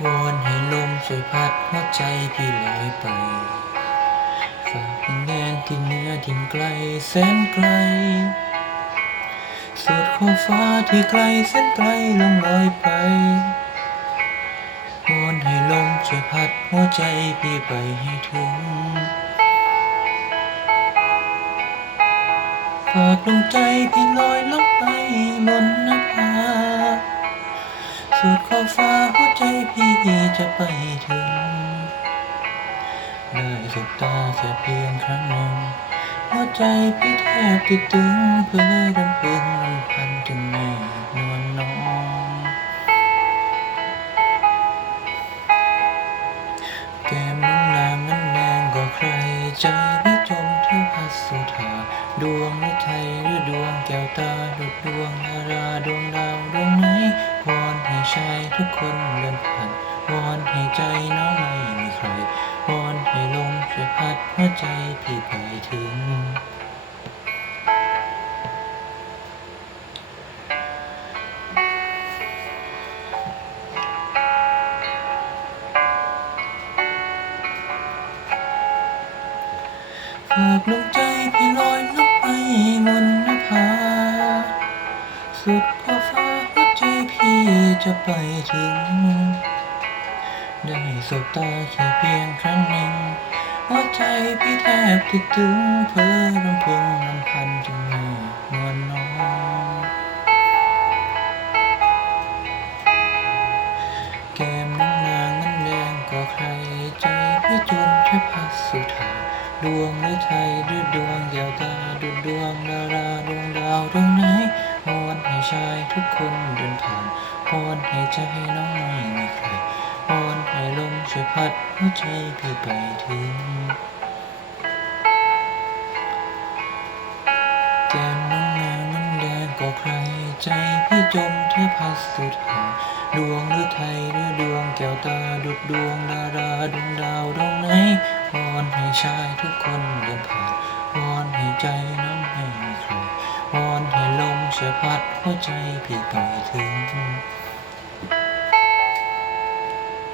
วนให้ลมช่วยพัดหัวใจพี่ลอยไป ฝากแนนที่เหนือทิ่นไกลแสนไกล สุดขอบฟ้าที่ไกลแสนไกลลงลอยไปวนให้ลมช่วยพัดหัวใจพี่ไปให้ถึง ฝากดวงใจพี่ลอยลงไปบนนภา สุดขอบฟ้าหัวใจพี่จะไปถึง ได้สบตาแค่เพียงครั้งหนึ่ง หัวใจพี่แทบติดตึงเพื่อรำพึงรำพันถึงแม่นวลน้อง แก้มน้องนางนั้นแดงกว่าใคร ใจพี่จมเท่พัสสุธาดวงนิไทยหรือดวงแก้วตาดุดดวงดาราดวงดาวดวงไหน วอนให้ชายทุกคนเดินผ่านวอนให้ใจน้องไม่มีใครวอนให้ลมช่วยพัดหัวใจพี่ไปถึง ฝากดวงใจพี่ลอยลงไปบนนภาสุด จะไปถึง ได้สบตาแค่เพียงครั้งหนึ่งหัวใจพี่แทบติดถึงเพ้อรำพึงรำพันถึงม่นวลน้องแก้มน้องนางนั้นแดงกว่าใครใจพี่จนแทบพัดสุธาดวงหรือไทยหรือดวงแก้วตาดุดดวงดาราดวงดาวดวงไหนวอนให้ชายทุกคนเดินผ่าน วอนให้ใจน้องไม่มีใครวอนให้ลมช่วยพัดหัวใจพี่ไปถึงแก้มน้องนางนั้นแดงกว่าใครใจพี่จมแทบพัดสุดหาดวงหรือไทยหรือดวงแก้วตาดุดดวงดาราดวงดาวดวงไหนวอนให้ชายทุกคนเดินผ่านวอนให้ใจ จะพัดหัวใจพี่ไปถึง